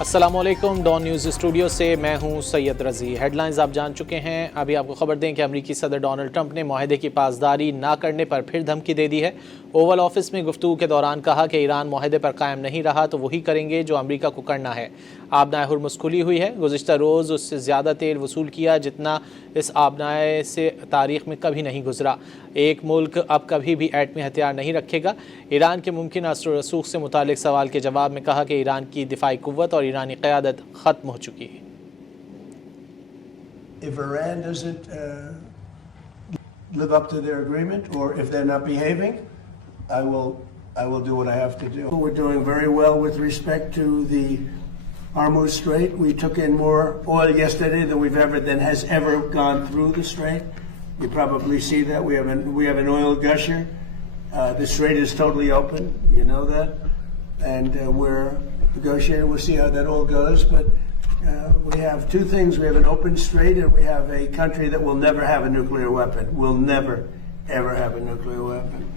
अस्सलाम वालेकुम don news studio से मैं हूं सैयद रज़ी। हेडलाइंस आप जान चुके हैं। अभी आपको खबर दें कि अमेरिकी सदर डोनाल्ड ट्रंप ने माहदे की पासदारी ना करने पर फिर धमकी दे दी है। ओवल ऑफिस में गुफ्तगू के दौरान कहा कि ईरान माहदे पर कायम नहीं रहा तो वही करेंगे जो अमेरिका को करना है। आबनाए हुर्मुज़ खुली हुई है। गुज़िश्ता रोज़ उससे ज़्यादा तेल वसूल किया जितना इस आबनाए से तारीख़ में कभी नहीं गुजरा। एक मुल्क अब कभी भी एटमी हथियार नहीं रखेगा। ईरान के मुमकिन असर रसूख से मुतालिक सवाल के जवाब में कहा कि ईरान की दिफाई कुव्वत और ईरानी क़यादत ख़त्म हो चुकी है। If Iran doesn't live up to their agreement, or if they're not behaving, I will do what I have to do. We're doing very well with respect to the Hormuz Strait. We took in more oil yesterday than has ever gone through the strait. You probably see that we have an oil gusher. The strait is totally open. You know that, and we're negotiating. We'll see how that all goes, but. We have two things. We have an open strait, and we have a country that will never have a nuclear weapon. Will never, ever have a nuclear weapon.